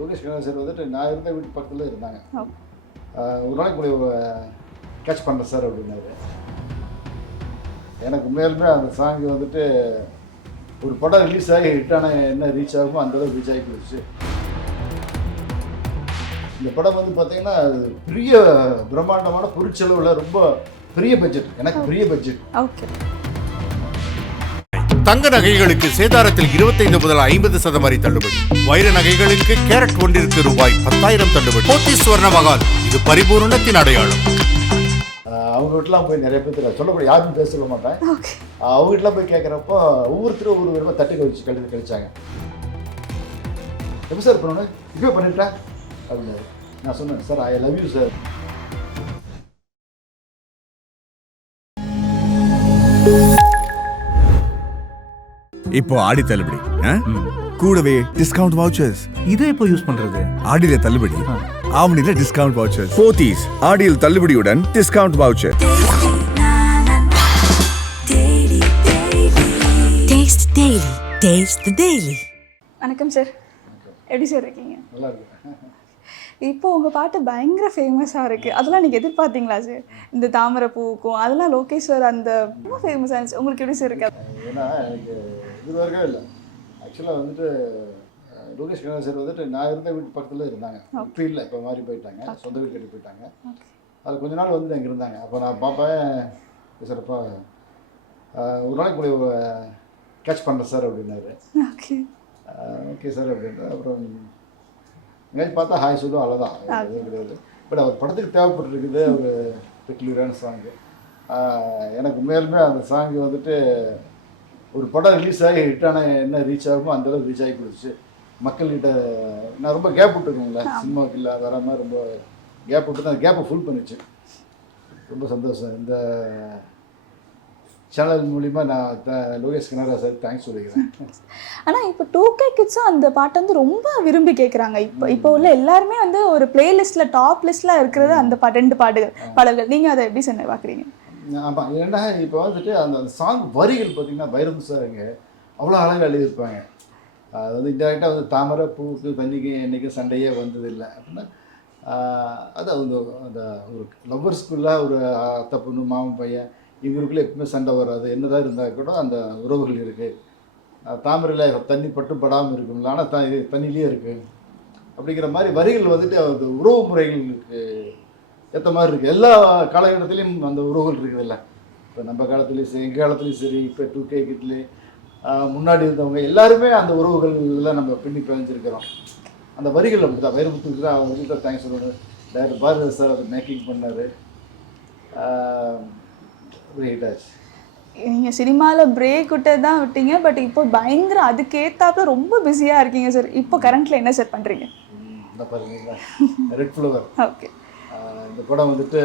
Lokesh Kanagaraj sir வந்துட்டு நான் இருந்த வீட்டு பக்கத்தில் இருந்தாங்க. ஒரு நாளைக்கு கூட கேட்ச் பண்ணுறேன் சார் அப்படின்னாரு. எனக்கு உண்மையாலுமே அந்த சாங் வந்துட்டு ஒரு படம் ரிலீஸ் ஆகி ஹிட்டான என்ன ரீச் ஆகுமோ அந்தளவுக்கு ரீச் ஆகி போயிடுச்சு. இந்த படம் வந்து பார்த்தீங்கன்னா பெரிய பிரம்மாண்டமான பொருட்செலவில் ரொம்ப பெரிய பட்ஜெட், எனக்கு பெரிய பட்ஜெட். தங்க நகைகளுக்கு சேதாரத்தில் 25 முதல் 50% வரை தள்ளுபடி. வைர நகைகளுக்கு கேரட் ஒன்றிற்கு ரூபாய் 10,000 தள்ளுபடி. போத்தி ஸ்வர்ண மகால், இது பரிபூர்ணத்தின் அடையாளம். அவங்க வீட்டுலாம் போய் நிறைய பேர் சொல்லக்கூடிய யாரும் பேச சொல்ல மாட்டேன். அவங்க வீட்டுலாம் போய் கேட்குறப்போ ஒவ்வொருத்தரும் ஒவ்வொரு விதமாக தட்டி கழிச்சாங்க. எப்படி சார் பண்ணணும், இப்போ பண்ணிட்டேன் அப்படின்னு நான் சொன்னேன். Sir I love you sir. இப்போ ஆடி தள்ளுபடி, கூடவே டிஸ்கவுண்ட் வவுச்சர்ஸ். இதை எப்போ யூஸ் பண்றது? ஆடியில தள்ளுபடி, ஆவணில டிஸ்கவுண்ட் வவுச்சர்ஸ். போத்தீஸ் ஆடியில் தள்ளுபடியுடன் டிஸ்கவுண்ட் வவுச்சர். வணக்கம் சார், எப்படி சார் இருக்கீங்க? நல்லா இருக்கு. இப்போ உங்கள் பாட்டு பயங்கர ஃபேமஸாக இருக்குது. அதெல்லாம் நீங்கள் எதிர்பார்த்தீங்களா சார்? இந்த தாமரை பூவுக்கும் அதெல்லாம் லோகேஷ் சார் அந்த ரொம்ப ஃபேமஸாக இருந்துச்சு. உங்களுக்கு எப்படி சார் இருக்கு? ஏன்னா எனக்கு இது வரைக்கும் இல்லை. ஆக்சுவலாக வந்துட்டு லோகேஷ் கனகராஜ் சார் வந்துட்டு நான் இருந்த வீட்டு பக்கத்தில் இருந்தாங்க. இப்போ இல்லை, இப்போ மாறி போயிட்டாங்க, சொந்த வீட்டு கட்டி போயிட்டாங்க. அது கொஞ்ச நாள் வந்து அங்கே இருந்தாங்க. அப்போ நான் பார்ப்பேன், சார்ப்பா ஒரு நாளைக்கு கூட கேட்ச் பண்ணுறேன் சார் அப்படின்னாரு. ஓகே சார் அப்படின்ற. அப்புறம் எங்கேயாச்சும் பார்த்தா ஹாய் சொல்லுவோம், அவ்வளோதான், எதுவும் கிடையாது. பட் அவர் படத்துக்கு தேவைப்பட்டுருக்குது ஒரு பெக்யூலரான சாங்கு. எனக்கு உண்மையாலுமே அந்த சாங்கு வந்துட்டு ஒரு படம் ரிலீஸ் ஆகி ஹிட்டான என்ன ரீச் ஆகுமோ அந்தளவுக்கு ரீச் ஆகி போயிடுச்சு மக்கள்கிட்ட. நான் ரொம்ப கேப் விட்டுருக்கேங்களே, சினிமாவுக்கு இல்லை வராமல் ரொம்ப கேப் விட்டு அந்த கேப்பை ஃபுல் பண்ணிச்சு. ரொம்ப சந்தோஷம். இந்த சேனல் மூலிமா நான் லோகேஷ் கனகராஜ் சார் தேங்க்ஸ் சொல்லிக்கிறேன். ஆனால் இப்போ 2K கிட்ஸும் அந்த பாட்டை வந்து ரொம்ப விரும்பி கேட்குறாங்க. இப்போ உள்ள எல்லாருமே வந்து ஒரு பிளேலிஸ்ட்டில் டாப் லிஸ்ட்டில் இருக்கிறது அந்த ரெண்டு பாடல்கள். நீங்கள் அதை எப்படி சொன்ன பார்க்குறீங்க? ஆமாம், ஏன்னா இப்போ வந்துட்டு அந்த சாங் வரிகள் பார்த்தீங்கன்னா வைரம் சார் இங்கே அவ்வளோ அழகாக எழுதியிருப்பாங்க. அது வந்து இன்டெரக்டாக வந்து தாமரை பூவுக்கு தண்ணிக்கு என்றைக்கும் சண்டையே வந்ததில்லை அப்படின்னா அது அந்த ஒரு லவ்வர்ஸ்குள்ளே ஒரு அத்தை பொண்ணு மாமன் பையன் இவங்களுக்குள்ளே எப்பவுமே சண்டை வராது. என்னதான் இருந்தால் கூட அந்த உறவுகள் இருக்குது. தாமரையில் தண்ணி பட்டும் படாமல் இருக்குங்களா, ஆனால் தண்ணியிலே இருக்குது அப்படிங்கிற மாதிரி வரிகள் வந்துட்டு அந்த உறவு முறைகளுக்கு ஏற்ற மாதிரி இருக்குது. எல்லா காலகட்டத்திலையும் அந்த உறவுகள் இருக்குது இல்லை. இப்போ நம்ம காலத்துலேயும் சரி, எங்கள் காலத்துலேயும் சரி, இப்போ 2K கிட்லேயும் முன்னாடி இருந்தவங்க எல்லாருமே அந்த உறவுகளில் நம்ம பின்னி பதிஞ்சிருக்கிறோம். அந்த வரிகள் அப்படி தான். வைரமுத்துக்கு தான் அவர்கிட்ட தேங்க்ஸ் சொல்லணும். டைரக்டர் பாரதி சார் அதை மேக்கிங் பண்ணார். நீங்கள் சினிமாவில் பிரேக் விட்டது தான் விட்டீங்க, பட் இப்போ பயங்கர அதுக்கேற்றாப்புல ரொம்ப பிஸியாக இருக்கீங்க சார். இப்போ கரண்ட்டில் என்ன சார் பண்ணுறீங்க? என்ன பாருங்க, ரெட் ஃப்ளவர். ஓகே. இந்த படம் வந்துட்டு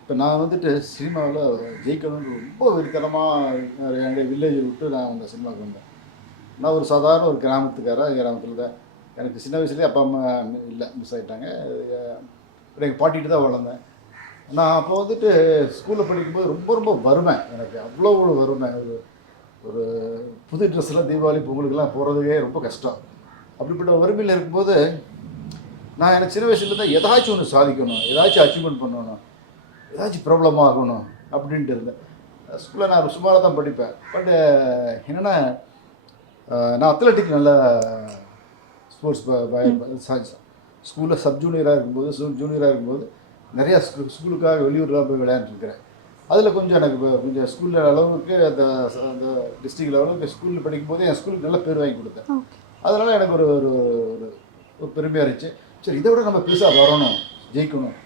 இப்போ நான் வந்துட்டு சினிமாவில் ஜெயிக்கணும்னு ரொம்ப வெறித்தனமாக என்னுடைய வில்லேஜை விட்டு நான் அந்த சினிமாவுக்கு வந்தேன். நான் ஒரு சாதாரண ஒரு கிராமத்தில் தான். எனக்கு சின்ன வயசுலேயே அப்பா அம்மா இல்லை, மிஸ் ஆகிட்டாங்க. எங்கள் பாட்டிகிட்டு தான் வளர்ந்தேன். நான் அப்போ வந்துட்டு ஸ்கூலில் படிக்கும்போது ரொம்ப ரொம்ப வறுமை, எனக்கு அவ்வளோ வறுமை. ஒரு புது ட்ரெஸ்ஸெல்லாம் தீபாவளி பொங்கலுக்கெல்லாம் போகிறதுக்கே ரொம்ப கஷ்டம். அப்படிப்பட்ட வறுமையில் இருக்கும்போது நான் எனக்கு சின்ன வயசுல தான் ஏதாச்சும் ஒன்று சாதிக்கணும், ஏதாச்சும் அச்சீவ்மெண்ட் பண்ணணும், ஏதாச்சும் ப்ராப்ளம் ஆகணும் அப்படின்ட்டு இருந்தேன். ஸ்கூலில் நான் சுமாராக தான் படிப்பேன். பட் என்னென்னா நான் அத்லட்டிக் நல்ல ஸ்போர்ட்ஸ் ஸ்கூலில் சப் ஜூனியராக இருக்கும்போது நிறையா ஸ்கூலுக்காக வெளியூரில் போய் விளையாண்டுருக்கிறேன். அதில் கொஞ்சம் எனக்கு கொஞ்சம் ஸ்கூலில் அளவுக்கு அந்த டிஸ்ட்ரிக்ட் லெவலுக்கு ஸ்கூலில் படிக்கும்போது என் ஸ்கூலுக்கு நல்ல பேர் வாங்கி கொடுத்தேன். அதனால் எனக்கு ஒரு ஒரு பெருமையாக இருந்துச்சு. சரி, இதை விட நம்ம பெருசாக வரணும், ஜெயிக்கணும்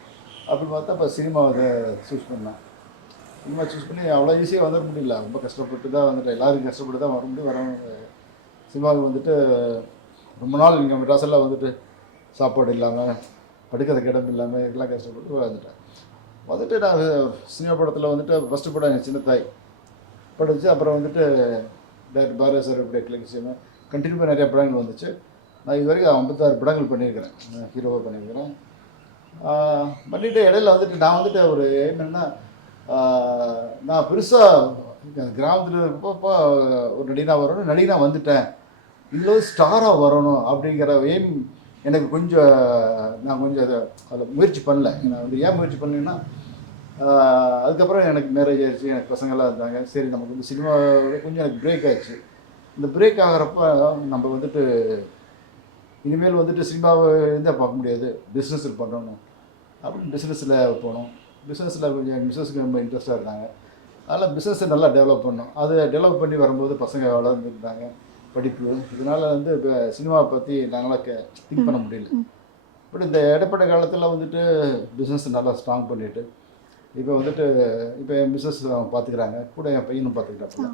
அப்படின்னு பார்த்தா இப்போ சினிமாவை சூஸ் பண்ணேன். சினிமா சூஸ் பண்ணி அவ்வளோ ஈஸியாக வந்துட முடியல. ரொம்ப கஷ்டப்பட்டு தான் வந்துட்டு, எல்லாருக்கும் கஷ்டப்பட்டு தான் வர முடியும். சினிமாவுக்கு வந்துட்டு ரொம்ப நாள் இங்கே மெட்ராஸெல்லாம் வந்துட்டு சாப்பாடு இல்லாமல், படுக்கிறதுக்கு இடம் இல்லாமல் இதெல்லாம் கஷ்டப்பட்டு வந்துட்டு நான் சினிமா படத்தில் வந்துட்டு ஃபஸ்ட்டு படம் எங்கள் சின்ன தாய் படித்து, அப்புறம் வந்துட்டு டைரக்டர் பாரதி சார் இப்படி கிளம்பிச்சுமே கண்டினியூவாக நிறையா படங்கள் வந்துச்சு. நான் இது வரைக்கும் 56 படங்கள் பண்ணியிருக்கிறேன், ஹீரோவாக பண்ணியிருக்கிறேன். பண்ணிவிட்டு இடையில வந்துட்டு நான் வந்துட்டு ஒரு என்னென்னா, நான் பெருசாக கிராமத்தில் இருக்கப்போ ஒரு நடிகனாக வரணும், நடிகனாக வந்துட்டேன், இல்லை ஸ்டாராக வரணும் அப்படிங்கிற எய்ம் எனக்கு கொஞ்சம் நான் கொஞ்சம் அதில் முயற்சி பண்ணல. நான் வந்து ஏன் முயற்சி பண்ணலைன்னா அதுக்கப்புறம் எனக்கு மேரேஜ் ஆயிடுச்சு, எனக்கு பசங்கள்லாம் இருந்தாங்க. சரி நமக்கு வந்து சினிமாவோட கொஞ்சம் எனக்கு பிரேக் ஆயிடுச்சு. இந்த பிரேக் ஆகிறப்ப நம்ம வந்துட்டு இனிமேல் வந்துட்டு சினிமாவை இருந்தால் பார்க்க முடியாது, பிஸ்னஸில் பண்ணணும் அப்படின்னு பிஸ்னஸில் போனோம். பிஸ்னஸில் கொஞ்சம் எங்கள் பிஸ்னஸுக்கு ரொம்ப இன்ட்ரெஸ்ட்டாக இருந்தாங்க. அதனால் பிஸ்னஸை நல்லா டெவலப் பண்ணோம். அதை டெவலப் பண்ணி வரும்போது பசங்க வளர்ந்துருந்தாங்க, படிப்பு. இதனால் வந்து இப்போ சினிமாவை பற்றி நாங்களாம் திங்க் பண்ண முடியல. பட் இந்த இடைப்பட்ட காலத்தில் வந்துட்டு பிஸ்னஸ் நல்லா ஸ்ட்ராங் பண்ணிவிட்டு இப்போ வந்துட்டு இப்போ என் பிஸ்னஸ் பார்த்துக்கிறாங்க, கூட என் பையனும் பார்த்துக்கிட்டாப்புல.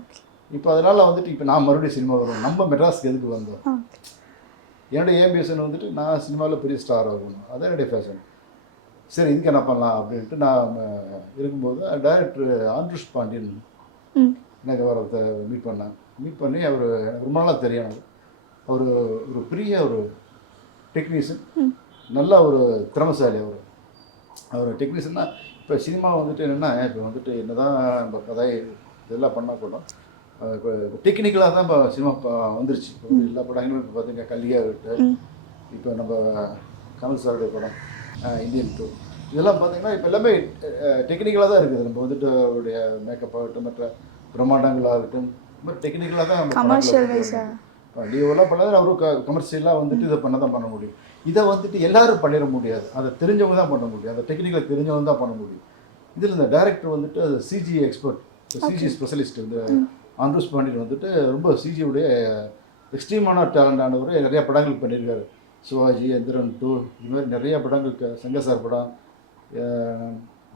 இப்போ அதனால் வந்துட்டு இப்போ நான் மறுபடியும் சினிமா வருவேன். நம்ம மெட்ராஸ்க்கு எதுக்கு வந்தோம்? என்னுடைய ஏம்பிஎஸ்ன்னு வந்துட்டு நான் சினிமாவில் பெரிய ஸ்டார் ஆகணும், அதான் என்னுடைய ஃபேஷன். சரி இதுக்கு என்ன பண்ணலாம் அப்படின்ட்டு நான் இருக்கும்போது டைரக்டர் ஆண்ட்ரூஸ் பாண்டியன் எனக்கு அவரை மீட் பண்ணி அவர் எனக்கு ரொம்ப நாளாக தெரியும். அவர் ஒரு பெரிய ஒரு டெக்னீஷியன், நல்ல ஒரு திறமைசாலி. அவர் டெக்னீஷியன்னா இப்போ சினிமா வந்துட்டு என்னென்னா இப்போ வந்துட்டு என்ன தான் நம்ம கதை இதெல்லாம் பண்ணால் கூட இப்போ டெக்னிக்கலாக தான் இப்போ சினிமா வந்துருச்சு. இப்போ எல்லா படங்களும் இப்போ பார்த்தீங்கன்னா கல்லியாகட்டும், இப்போ நம்ம கமல் சாருடைய படம் இந்தியன் 2 இதெல்லாம் பார்த்தீங்கன்னா இப்போ எல்லாமே டெக்னிக்கலாக தான் இருக்குது. நம்ம வந்துட்டு அவருடைய மேக்கப் ஆகட்டும், மற்ற பிரம்மாண்டங்களாகட்டும், இந்த மாதிரி டெக்னிக்கலாக தான் நம்ம லியோலாம் பண்ணாத அவரும் கமர்ஷியலாக வந்துட்டு இதை பண்ண முடியும். இதை வந்துட்டு எல்லாரும் பண்ணிட முடியாது, அதை தெரிஞ்சவங்க தான் பண்ண முடியும், அந்த டெக்னிக்கலை தெரிஞ்சவங்க தான் பண்ண முடியும். இதில் இந்த டைரக்டர் வந்துட்டு அது சிஜி எக்ஸ்பர்ட், சிஜி ஸ்பெஷலிஸ்ட். இந்த ஆண்ட்ரூஸ் பாண்டியன் வந்துட்டு ரொம்ப சிஜியுடைய எக்ஸ்ட்ரீமான டேலண்டானவர். நிறையா படங்கள் பண்ணியிருக்காரு, சிவாஜி, எந்திரன் 2 இது மாதிரி நிறைய படங்களுக்கு, சங்கர் படம்,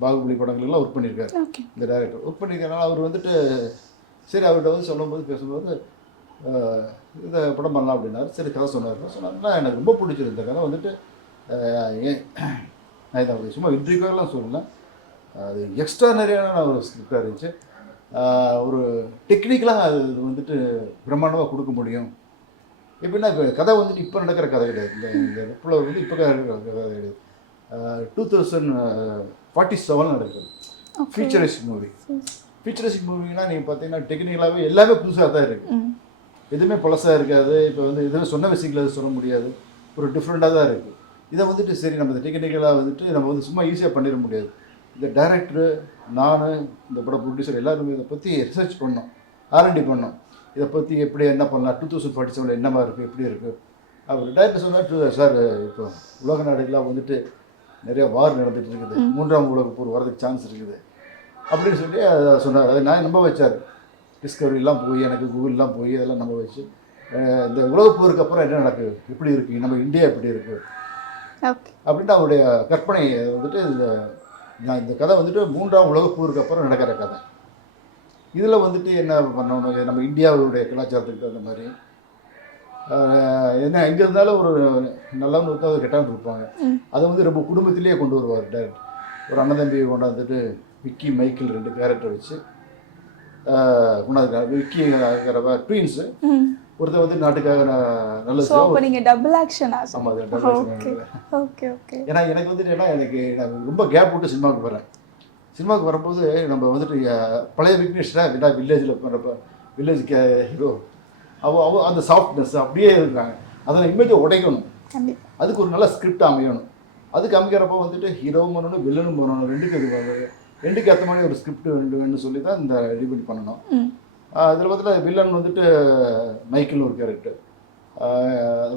பாகுபலி படங்கள்லாம் ஒர்க் பண்ணியிருக்காரு. இந்த டைரக்டர் ஒர்க் பண்ணியிருக்கனால அவர் வந்துட்டு சரி அவர்கிட்ட வந்து சொல்லும்போது பேசும்போது இந்த படம் பண்ணலாம் அப்படின்னாரு. சரி கதை சொன்னார்னா எனக்கு ரொம்ப பிடிச்சிருந்த இந்த கதை வந்துட்டு நான் இதை சும்மா இன்ட்ரிக்காகலாம் சொல்லலை, அது எக்ஸ்ட்ரானரியான ஒரு ஸ்கிரிப்டாக இருந்துச்சு. ஒரு டெக்னிக்கலாக அது வந்துட்டு பிரம்மாண்டமாக கொடுக்க முடியும். எப்படின்னா இப்போ கதை வந்துட்டு இப்போ நடக்கிற கதை கிடையாது, இந்த நெப்பில் வந்து இப்போ நடக்கிற கதை கிடையாது. 2047 நடக்குது. Futuristic movie. ஃபியூச்சரிஸ்டிக் மூவினா நீங்கள் பார்த்தீங்கன்னா டெக்னிக்கலாகவே எல்லாமே புதுசாக தான் இருக்குது, எதுவுமே பழசாக இருக்காது. இப்போ வந்து எதுவுமே சொன்ன விஷயங்களை சொல்ல முடியாது, ஒரு டிஃப்ரெண்ட்டாக தான் இருக்குது. இதை வந்துட்டு சரி நம்ம இந்த டெக்னிக்கலாக வந்துட்டு நம்ம வந்து சும்மா ஈஸியாக பண்ணிட முடியாது. இந்த டைரக்டரு, நான், இந்த படம் ப்ரொடியூசர் எல்லாருமே இதை பற்றி ரிசர்ச் பண்ணோம், R&D பண்ணோம். இதை பற்றி எப்படி என்ன பண்ணலாம், 2047 என்ன மாதிரி இருக்குது, எப்படி இருக்குது. அவர் டைரக்டர் சொன்னார், சார் இப்போ உலக நாடுகளாக வந்துட்டு நிறைய வார் நடந்துகிட்டு இருக்குது, 3ஆம் உலகப் போர் வரதுக்கு சான்ஸ் இருக்குது அப்படின்னு சொல்லி அதை சொன்னார். அதை நான் நம்ப வச்சார். டிஸ்கவரிலாம் போய் எனக்கு கூகுள்லாம் போய் அதெல்லாம் நம்ப வச்சு இந்த உலகப்போருக்கு அப்புறம் என்ன நடக்குது, எப்படி இருக்குது, நம்ம இந்தியா எப்படி இருக்குது அப்படின்ட்டு அவருடைய கற்பனை வந்துட்டு இந்த கதை வந்துட்டு 3ஆம் உலகப்போருக்கு அப்புறம் நடக்கிற கதை. இதில் வந்துட்டு என்ன பண்ணணும், நம்ம இந்தியாவுடைய கலாச்சாரத்துக்கு தகுந்த மாதிரி என்ன எங்கே இருந்தாலும் ஒரு நல்லவன் ஒருத்தர் கெட்டவன் இருப்பாங்க. அதை வந்து ரொம்ப குடும்பத்திலேயே கொண்டு வருவார் டைரக்டர். ஒரு அண்ணன் தம்பியை கொண்டாந்துட்டு விக்கி, மைக்கிள் 2 கேரக்டர் வச்சு கொண்டாந்துருக்காரு. விக்கி ட்வீன்ஸு, ஒருத்தர் வந்து நாட்டுக்காக நல்ல டபுள் ஆக்ஷன். ஆமாம், அது டபுள் ஆக்ஷன். ஏன்னா எனக்கு வந்துட்டு என்ன, நான் ரொம்ப கேப் விட்டு சினிமாவுக்கு வரேன். சினிமாவுக்கு வரும்போது நம்ம வந்துட்டு பழைய விக்னேஷ்னா வில்லேஜில் பண்ணுறப்ப வில்லேஜ் ஹீரோ அந்த சாஃப்ட்னஸ் அப்படியே இருக்காங்க. அதில் இமேஜை உடைக்கணும், அதுக்கு ஒரு நல்ல ஸ்கிரிப்ட் அமையணும். அதுக்கு அமைக்கிறப்ப வந்துட்டு ஹீரோவும் பண்ணணும், வில்லனும் பண்ணணும், ரெண்டுக்கு ஏற்ற மாதிரி ஒரு ஸ்கிரிப்ட் வேணும்னு சொல்லி தான் இந்த ரெடி பண்ணணும். அதில் பார்த்துட்டு வில்லன் வந்துட்டு மைக்கிள்னு ஒரு கேரக்டர்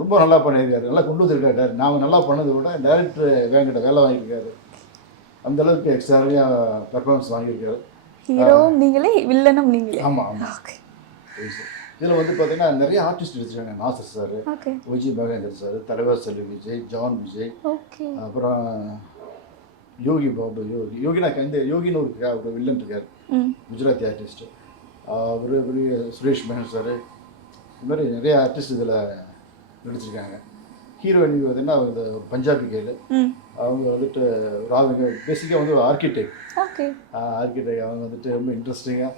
ரொம்ப நல்லா பண்ணியிருக்காரு, நல்லா கொண்டு வந்திருக்காரு. நான் நல்லா பண்ணதை விட டைரக்டர் வேங்கிட்ட வேலை வாங்கியிருக்காரு, அந்தளவுக்கு எக்ஸ்ட்ராவியாக பெர்ஃபார்மன்ஸ் வாங்கியிருக்காரு. ஹீரோவும் நீங்களே, வில்லனும் நீங்களே. ஆமாம் ஆமாம். இதில் வந்து பார்த்தீங்கன்னா நிறைய ஆர்டிஸ்ட் எடுத்துருக்காங்க. நாசர் சார், விஜய் மகேந்தர் சார், தலைவர் செல்வி விஜய், ஜான் விஜய், அப்புறம் யோகி பாபு, யோகினா இந்த யோகின்னு ஒரு வில்லன் இருக்கார், குஜராத்தி ஆர்டிஸ்ட்டு. அவர் சுரேஷ் மேனன் சார், இது மாதிரி நிறைய ஆர்டிஸ்ட் இதில் நடிச்சிருக்காங்க. ஹீரோயின் பார்த்தீங்கன்னா இந்த ஒரு பஞ்சாபி கேளு, அவங்க வந்துட்டு அவங்க பேசிக்காக வந்து ஒரு ஆர்கிடெக்ட். அவங்க வந்துட்டு ரொம்ப இன்ட்ரெஸ்டிங்காக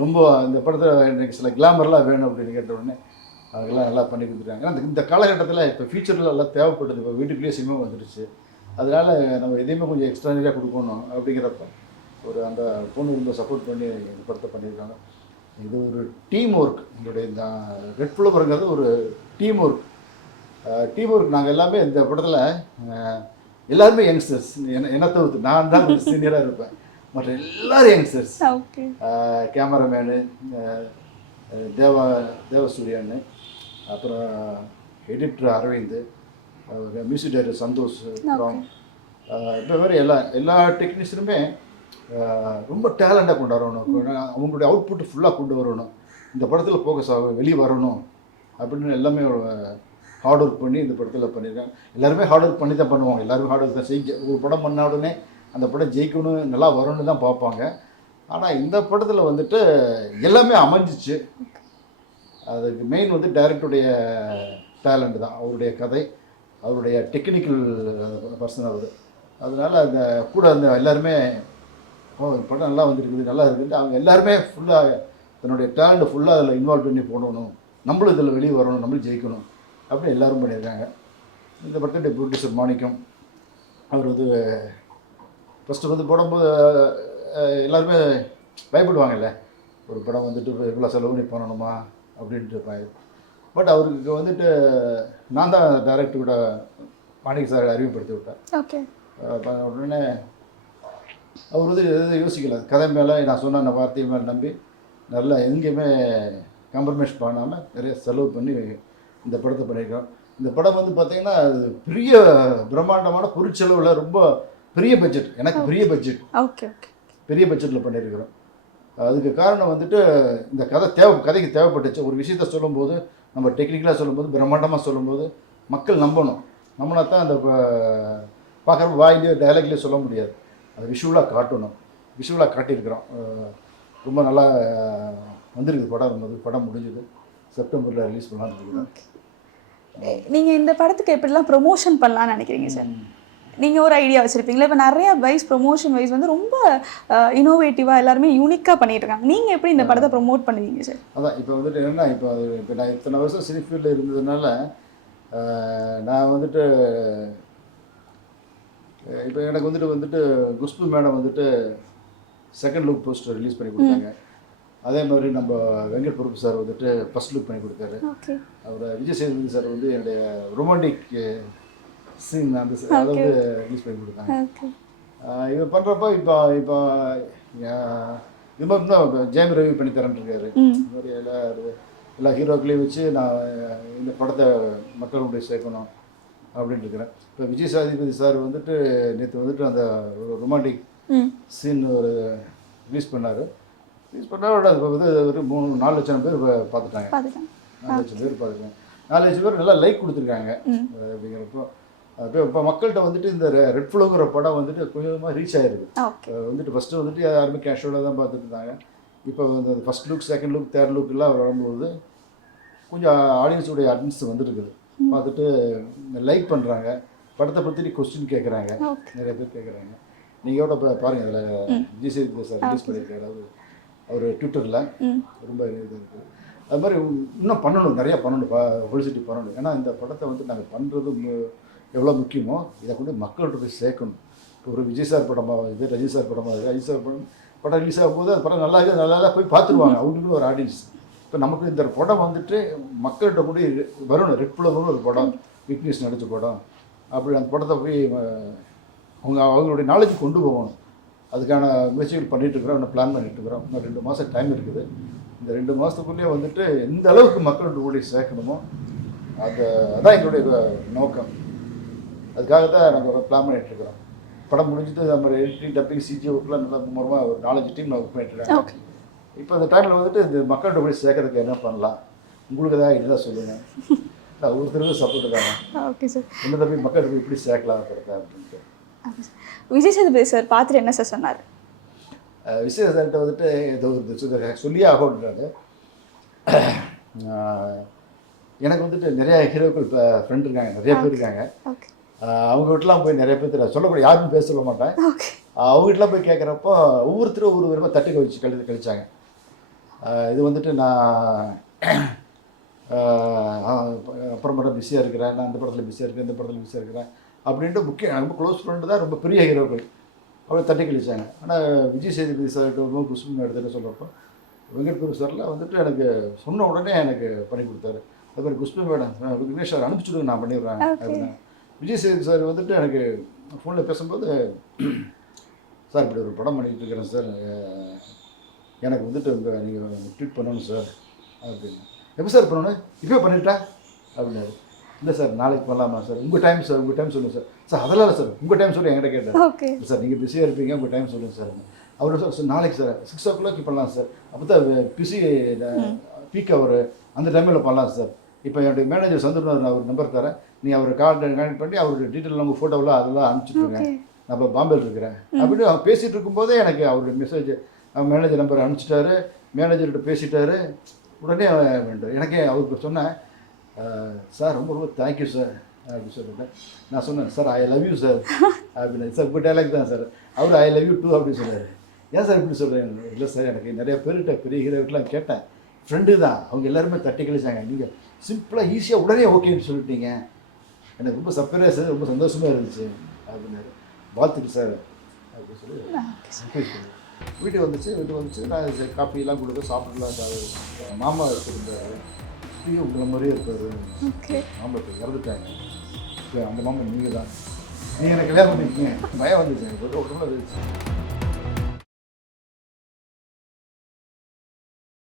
ரொம்ப இந்த படத்தில் எனக்கு சில கிளாமர்லாம் வேணும் அப்படின்னு கேட்ட உடனே அதெல்லாம் நல்லா பண்ணி கொடுத்துருக்காங்க. இந்த காலகட்டத்தில் இப்போ ஃபியூச்சரில் எல்லாம் தேவைப்படுது. இப்போ வீட்டுக்குள்ளேயே சினிமா வந்துடுச்சு, அதனால் நம்ம எதையுமே கொஞ்சம் எக்ஸ்ட்ரானரியாக கொடுக்கணும் அப்படிங்கிறப்ப ஒரு அந்த பொண்ணு ரொம்ப சப்போர்ட் பண்ணி இந்த படத்தை பண்ணியிருக்காங்க. இது ஒரு டீம் ஒர்க். என்னுடைய இந்த ரெட் ஃப்ளவருங்கிறது ஒரு டீம் ஒர்க். டீம் ஒர்க் நாங்கள் எல்லாமே இந்த படத்தில் எல்லாருமே யங்ஸ்டர்ஸ். என்ன தவிர்த்து நான் தான் கொஞ்சம் சீனியராக இருப்பேன், மற்ற எல்லாரும் யங்ஸ்டர்ஸ். ஓகே. கேமராமேனு தேவசூர்யான்னு, அப்புறம் editor Aravind, music director Santhosh, அப்புறம் இப்போ வேறு எல்லா டெக்னீஷியனுமே ரொம்ப டேலண்டாக கொண்டு வரணும், அவங்களுடைய அவுட்புட் ஃபுல்லாக கொண்டு வரணும், இந்த படத்தில் ஃபோக்கஸ் வெளியே வரணும் அப்படின்னு எல்லாமே ஹார்ட் ஒர்க் பண்ணி இந்த படத்தில் பண்ணியிருக்காங்க. எல்லாருமே ஹார்ட் ஒர்க் பண்ணி தான் பண்ணுவாங்க, எல்லாருமே ஹார்ட் ஒர்க் தான் செய்ய. ஒரு படம் பண்ண உடனே அந்த படம் ஜெயிக்கணும், நல்லா வரணும்னு தான் பார்ப்பாங்க. ஆனால் இந்த படத்தில் வந்துட்டு எல்லாமே அமைஞ்சிச்சு. அதுக்கு மெயின் வந்து டைரக்டருடைய டேலண்ட் தான், அவருடைய கதை, அவருடைய டெக்னிக்கல் பர்சன் அவர். அதனால் அந்த கூட அந்த எல்லாருமே படம் நல்லா வந்துருக்குது, நல்லா இருக்குதுன்ட்டு அவங்க எல்லாருமே ஃபுல்லாக தன்னுடைய டேலண்ட்டை ஃபுல்லாக அதில் இன்வால்வ் பண்ணி போடணும், நம்மளும் இதில் வெளியே வரணும், நம்மளும் ஜெயிக்கணும் அப்படின்னு எல்லோரும் பண்ணியிருக்காங்க. இந்த படத்துடைய ப்ரொடியூசர் மாணிக்கம் அவர் வந்து ஃபஸ்ட்டு வந்து போடும்போது எல்லாருமே பயப்படுவாங்கல்ல, ஒரு படம் வந்துட்டு இவ்வளோ செலவு பண்ணி பண்ணணுமா அப்படின்ட்டு. பட் அவருக்கு வந்துட்டு நான் தான் டைரக்டரோட மாணிக்க சார் அறிமுகப்படுத்தி விட்டேன். ஓகே. உடனே அவர் வந்து எதுவும் யோசிக்கல, கதை மேலே நான் சொன்ன அந்த வார்த்தையை மேலே நம்பி நல்லா எங்கேயுமே காம்ப்ரமைஸ் பண்ணாமல் நிறைய செலவு பண்ணி இந்த படத்தை பண்ணியிருக்கோம். இந்த படம் வந்து பார்த்திங்கன்னா பெரிய பிரம்மாண்டமான பொருட்செலவில் ரொம்ப பெரிய பட்ஜெட், எனக்கு பெரிய பட்ஜெட். Okay okay. பெரிய பட்ஜெட்டில் பண்ணியிருக்கிறோம். அதுக்கு காரணம் வந்துட்டு இந்த கதைக்கு தேவைப்பட்டுச்சு. ஒரு விஷயத்த சொல்லும்போது நம்ம டெக்னிக்கலாக சொல்லும்போது, பிரம்மாண்டமாக சொல்லும்போது மக்கள் நம்மளா தான் அந்த பார்க்குற வாயிலே டைலாக்லேயே சொல்ல முடியாது, அதை விஷுவலாக காட்டணும். விஷுவலாக காட்டியிருக்கிறோம். ரொம்ப நல்லா வந்திருக்குது படம். படம் முடிஞ்சது, செப்டம்பரில் ரிலீஸ் பண்ணலான்னு இருக்கிறோம். நீங்கள் இந்த படத்துக்கு எப்படிலாம் ப்ரொமோஷன் பண்ணலான்னு நினைக்கிறீங்க சார்? நீங்கள் ஒரு ஐடியா வச்சுருப்பீங்களா? இப்போ நிறையா ப்ரொமோஷன் வைஸ் வந்து ரொம்ப இனோவேட்டிவாக எல்லாருமே யூனிக்காக பண்ணிட்டு இருக்காங்க. நீங்கள் எப்படி இந்த படத்தை ப்ரொமோட் பண்ணுவீங்க சார்? அதான் இப்போ வந்துட்டு என்னென்னா, இப்போ நான் இத்தனை வருஷம் சினி ஃபீல்டில் இருந்ததுனால நான் வந்துட்டு இப்போ எனக்கு வந்துட்டு குஷ்பு மேடம் வந்துட்டு செகண்ட் லுக் போஸ்டர் ரிலீஸ் பண்ணி கொடுத்தாங்க. அதே மாதிரி நம்ம வெங்கட் பிரபு சார் வந்துட்டு ஃபர்ஸ்ட் லுக் பண்ணி கொடுத்தாரு. அவர் விஜய் சேதுபதி சார் வந்து என்னுடைய ரொமான்டிக் சீன் அந்த அதாவது ரிலீஸ் பண்ணி கொடுத்தாங்க. இவன் பண்ணுறப்ப இப்போ இது மாதிரி தான் ஜெயம் ரவி பண்ணி தரேன் இருக்காரு. இந்த மாதிரி எல்லா ஹீரோக்களையும் வச்சு நான் இந்த படத்தை மக்களுடைய சேர்க்கணும் அப்படின்னு இருக்கிறேன். இப்போ விஜய் சேதுபதி சார் வந்துட்டு நேற்று வந்துட்டு அந்த ரொமான்டிக் சீன் ஒரு ரிலீஸ் பண்ணார். இப்போ வந்து ஒரு 4 லட்சம் பேர் பார்த்துட்டாங்க. 4 லட்சம் பேர் பார்த்துருக்காங்க. 4 லட்சம் பேர் நல்லா லைக் கொடுத்துருக்காங்க. அப்படிங்கிறப்போ இப்போ மக்கள்கிட்ட வந்துட்டு இந்த ரெட் ஃப்ளோங்கிற படம் வந்துட்டு கொஞ்சமாக ரீச் ஆகிருக்கு. வந்துட்டு ஃபஸ்ட்டு வந்துட்டு யாருமே கேஷுவலாக தான் பார்த்துட்டு இருந்தாங்க. இப்போ வந்து ஃபஸ்ட் லுக், செகண்ட் லுக், தேர்ட் லுக்கெல்லாம் வரும்போது கொஞ்சம் ஆடியன்ஸுடைய அட்டன்ஸ் வந்துருக்குது. பார்த்துட்டு லைக் பண்ணுறாங்க, படத்தை பற்றி கொஸ்டின் கேட்குறாங்க, நிறைய பேர் கேட்குறாங்க. நீங்கள் எவ்வளோ பாருங்கள், அதில் விஜய் சேதுபதி சார் ரிலீஸ் பண்ணியிருக்காரு அவர் ட்விட்டரில். ரொம்ப இது இருக்குது. அது மாதிரி இன்னும் பண்ணணும், நிறையா பண்ணணும், பப்ளிசிட்டி பண்ணணும். ஏன்னா இந்த படத்தை வந்து நாங்கள் பண்ணுறது எவ்வளோ முக்கியமோ இதை கொண்டு மக்கள்கிட்ட போய் சேர்க்கணும். இப்போ ஒரு விஜய் சார் படமாக இது, ரஜினி சார் படமாக இது, ரஜினி சார் படம் ரிலீஸ் ஆகும்போது அது படம் நல்லா போய் பார்த்துருவாங்க, அவங்களுக்கு ஒரு ஆடியன்ஸ். இப்போ நமக்கு இந்த படம் வந்துட்டு மக்கள்கிட்ட கூட வரணும். ரெட் ஃப்ளோர்னு ஒரு படம், விக்னேஷ் நடித்த படம், அப்படி அந்த படத்தை போய் அவங்களுடைய நாலேஜ் கொண்டு போகணும். அதுக்கான முயற்சிகள் பண்ணிகிட்ருக்குறோம், இன்னும் பிளான் பண்ணிகிட்ருக்குறோம். இன்னும் 2 மாதம் டைம் இருக்குது. இந்த 2 மாதத்துக்குள்ளேயே வந்துட்டு எந்த அளவுக்கு மக்கள்கிட்ட கூட சேர்க்கணுமோ அதான் எங்களுடைய நோக்கம். அதுக்காக தான் நாங்கள் பிளான் பண்ணிகிட்ருக்குறோம். படம் முடிஞ்சுட்டு நம்ம எடிட்டிங், டப்பிங், சிஜி ஒர்க்லாம் நல்லா மூலமாக ஒரு 4-5 டீம் ஒர்க் பண்ணிட்டுருக்காங்க. இப்போ அந்த டைமில் வந்துட்டு இந்த மக்கள்கிட்ட போய் சேர்க்கறதுக்கு என்ன பண்ணலாம், உங்களுக்கு தான் இதெல்லாம் சொல்லுங்கள். ஒருத்தருக்கு சப்போர்ட் இருக்காங்க. ஓகே சார், என்ன தம்பி மக்கள்கிட்ட போய் இப்படி சேர்க்கலாம் அப்படின்ட்டு. விஜய் சேதுபதி சார் பார்த்துட்டு என்ன சார் சொன்னார்? விஜய் சார்கிட்ட வந்துட்டு ஏதோ சொல்லியே ஆகணுன்றாரு. எனக்கு வந்துட்டு நிறைய ஹீரோக்கள் இப்போ ஃப்ரெண்ட் இருக்காங்க, நிறைய பேர் இருக்காங்க. அவங்க வீட்டெலாம் போய் நிறைய பேர் சொல்லக்கூடிய யாருமே பேச சொல்ல மாட்டேன். அவங்க வீட்டெலாம் போய் கேட்குறப்போ ஒவ்வொருத்தரும் ஒவ்வொரு விதமாக தட்டு கழிச்சு கழிச்சாங்க. இது வந்துட்டு நான் அப்புறமேட்ட பிஸியாக இருக்கிறேன், நான் அந்த படத்தில் பிஸியாக இருக்கிறேன், இந்த படத்தில் பிஸியாக இருக்கிறேன் அப்படின்ட்டு ரொம்ப க்ளோஸ் ஃப்ரெண்டு தான் ரொம்ப பெரிய ஹீரோக்கள் அவ்வளோ தட்டி கழிச்சாங்க. ஆனால் விஜய் சேதுபதி சார்கிட்ட குஷ்பு எடுத்துகிட்டு சொல்கிறப்போ வெங்கட் பிரபு சார்லாம் வந்துட்டு எனக்கு சொன்ன உடனே எனக்கு பண்ணி கொடுத்தாரு. அதுமாதிரி புஷ்பா மேடம் விக்னேஷ் சார் அனுப்பிச்சுடுங்க நான் பண்ணிடுறேன் Okay. அப்படின்னா. விஜய் சேது சார் வந்துட்டு எனக்கு ஃபோனில் பேசும்போது சார் இப்படி ஒரு படம் பண்ணிகிட்டு இருக்கிறேன் சார், எனக்கு வந்துட்டு நீங்கள் ட்வீட் பண்ணணும் சார் அப்படின்னு. எப்போ சார் பண்ணணும், இப்போ பண்ணிட்டா அப்படின்னாரு. இல்லை சார் நாளைக்கு பண்ணலாமா சார், உங்கள் டைம் சார், உங்கள் டைம் சொல்லுங்கள் சார். சார் அதெல்லாம் இல்லை சார், உங்கள் டைம் சொல்லி என்கிட்ட கேட்டார். ஓகே. சார் நீங்கள் பிஸியாக இருப்பீங்க, உங்கள் டைம் சொல்லுங்கள் சார். அவர் சார் நாளைக்கு சார் 6 o'clock பண்ணலாம் சார், அப்போ தான் பிஸி பீக் அவர் அந்த டைமில் பண்ணலாம் சார். இப்போ என்னுடைய மேனேஜர் சந்துருநாதன் நான் அவர் நம்பர் தரேன், நீ அவர் கான்டாக்ட் பண்ணி அவருடைய டீட்டெயில் உங்கள் ஃபோட்டோவெல்லாம் அதெல்லாம் அனுப்பிச்சிட்ருங்க, நான் இப்போ பாம்பேயில் இருக்கிறேன் அப்படின்னு அவர் பேசிகிட்டு இருக்கும்போதே எனக்கு அவருடைய மெசேஜ் மேனேஜர் நம்பர் அனுப்பிச்சிட்டாரு. மேனேஜர்கிட்ட பேசிட்டாரு. உடனே எனக்கே அவருக்கு சொன்னேன், சார் ரொம்ப ரொம்ப தேங்க்யூ சார் அப்படின்னு சொல்லிட்டு நான் சொன்னேன், sir I love you sir அப்படின்னு. சார் இப்போ டைலாக் தான் சார். அவர் ஐ லவ் யூ டூ அப்படின்னு சொன்னார். ஏன் சார் இப்படி சொல்கிறேன்? இல்லை சார் எனக்கு நிறைய பேர்கிட்ட பெரிய ஹீரோக்கெலாம் கேட்டேன், ஃப்ரெண்டு தான், அவங்க எல்லாருமே தட்டி கழிச்சாங்க, நீங்கள் சிம்பிளாக ஈஸியாக உடனே ஓகேன்னு சொல்லிட்டீங்க, எனக்கு ரொம்ப சர்ப்ரைஸ், ரொம்ப சந்தோஷமாக இருந்துச்சு அப்படின்னாரு. வாழ்த்துக்கு சார் அப்படின்னு சொல்லி வீட்டுக்கு வந்துச்சு. நான் காஃபிலாம் கொடுத்து சாப்பிட்டுலாம் மாமா வச்சுருந்தாரு. இப்பயும் உங்களை மாதிரியே இருப்பார். ஓகே. மாமா இப்போ இறந்துட்டாங்க. இப்போ அந்த மாமா நீங்கள் தான், நீங்கள் எனக்கு கல்யாணம் பண்ணிருக்கீங்க, பயம் வந்துச்சு எனக்கு, ஒரு உடம்புல இருந்துச்சு.